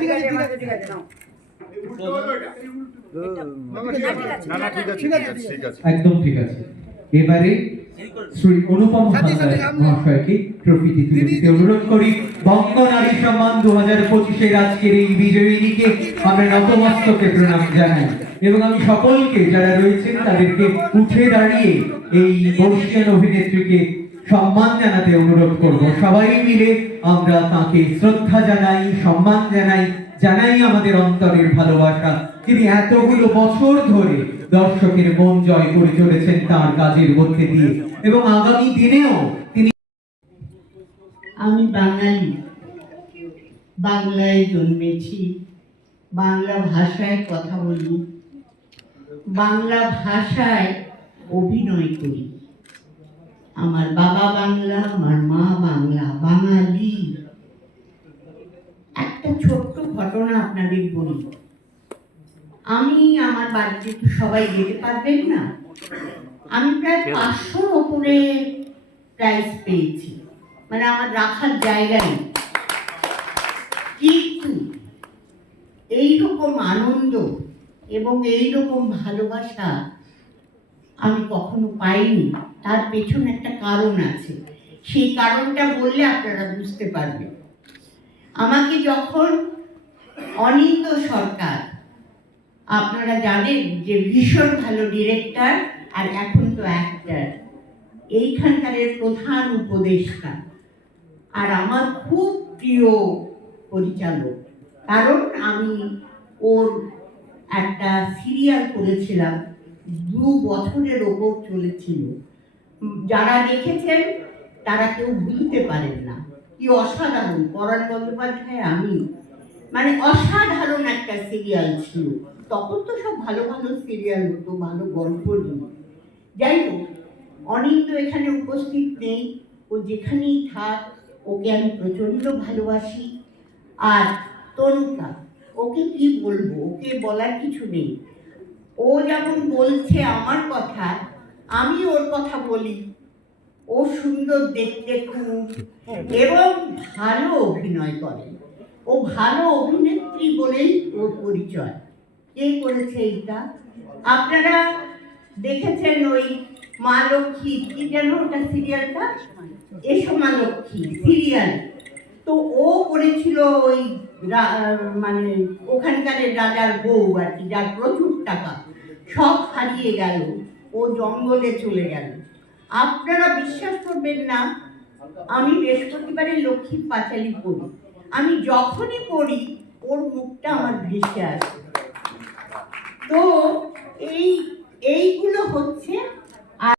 ঠিক আছে ঠিক আছে ঠিক আছে নাও। একদম ঠিক আছে। এবারে শ্রী অনুপম মহাশয়কে ট্রফিটি তুলে দিতে অনুরোধ করি। বঙ্গ নারী সম্মান দু হাজার পঁচিশের আজকের এই বিজয়িনীকে আমরা নতমস্তকে প্রণাম জানাই। এবং আমি সকলকে যারা রয়েছেন তাদেরকে উঠে দাঁড়িয়ে এই বর্ষিয়ান অভিনেত্রীকে সম্মান জানাতে অনুরোধ করব। সবাই মিলে আমরা তাকে শ্রদ্ধা জানাই, সম্মান জানাই জানাই আমাদের অন্তরের ভালোবাসা। তিনি এতগুলো বছর ধরে দর্শকের মন জয় করে চলেছেন তার কাজের মধ্যে দিয়ে। এবং আগামী দিনেও তিনি আমি বাঙালি। বাংলায় জন্মেছি। বাংলা ভাষায় কথা বলি। বাংলা ভাষায় অভিনয় করি। আমার বাবা বাংলা আমার মা বাংলা বাঙালি। একটা ছোট্ট ঘটনা আপনাদের বলি। আমি আমার বাড়িতে তো সবাই যেতে পারবেন না। আমি প্রায় পাঁচশোর ওপরে প্রাইজ পেয়েছি। মানে আমার রাখার জায়গা নেই। কিন্তু এইরকম আনন্দ এবং এইরকম ভালোবাসা আমি কখনো পাইনি। তার পেছনে একটা কারণ আছে। সেই কারণটা বললে আপনারা বুঝতে পারবেন। আমাকে যখন অনিন্দ সরকার, আপনারা জানেন যে ভীষণ ভালো ডিরেক্টর আর এখন তো অ্যাক্টার এইখানকারের প্রধান উপদেষ্টা। আর আমার খুব প্রিয় পরিচালক। কারণ আমি ওর একটা সিরিয়াল করেছিলাম। দু বছরের ওপর চলেছিল। যারা দেখেছেন তারা কেউ ভুলতে পারেন না। কি অসাধারণ। পরাণ বন্দ্যোপাধ্যায়, আমি। মানে অসাধারণ একটা সিরিয়াল ছিল। তখন তো সব ভালো ভালো সিরিয়াল হতো, ভালো গল্প নিয়ে। যাই হোক অনিন্দ এখানে উপস্থিত নেই। ও যেখানেই থাক, ওকে আমি প্রচণ্ড ভালোবাসি। আর তনুকা ওকে কি বলব? ওকে বলার কিছু নেই। ও যেমন বলছে আমার কথা, আমি ওর কথা বলি। ও সুন্দর দেখতে খুব এবং ভালো অভিনয় করে। ও ভালো অভিনেত্রী বলেই ওর পরিচয়। কে করেছে এইটা? আপনারা দেখেছেন ওই মা লক্ষ্মী, কি যেন ওটা সিরিয়ালটা এসো মা লক্ষ্মী সিরিয়াল তো ও করেছিল ওই মানে ওখানকার রাজার বউ আর কি, যার প্রচুর টাকা, সব হারিয়ে গেল। ও জঙ্গলে চলে গেল। আপনারা বিশ্বাস করবেন না, আমি বৃহস্পতিবারে লক্ষ্মীর পাঁচালি পড়ি। আমি যখনই পড়ি, ওর মুখটা আমার ভেসে আসে। তো এই, এইগুলো হচ্ছে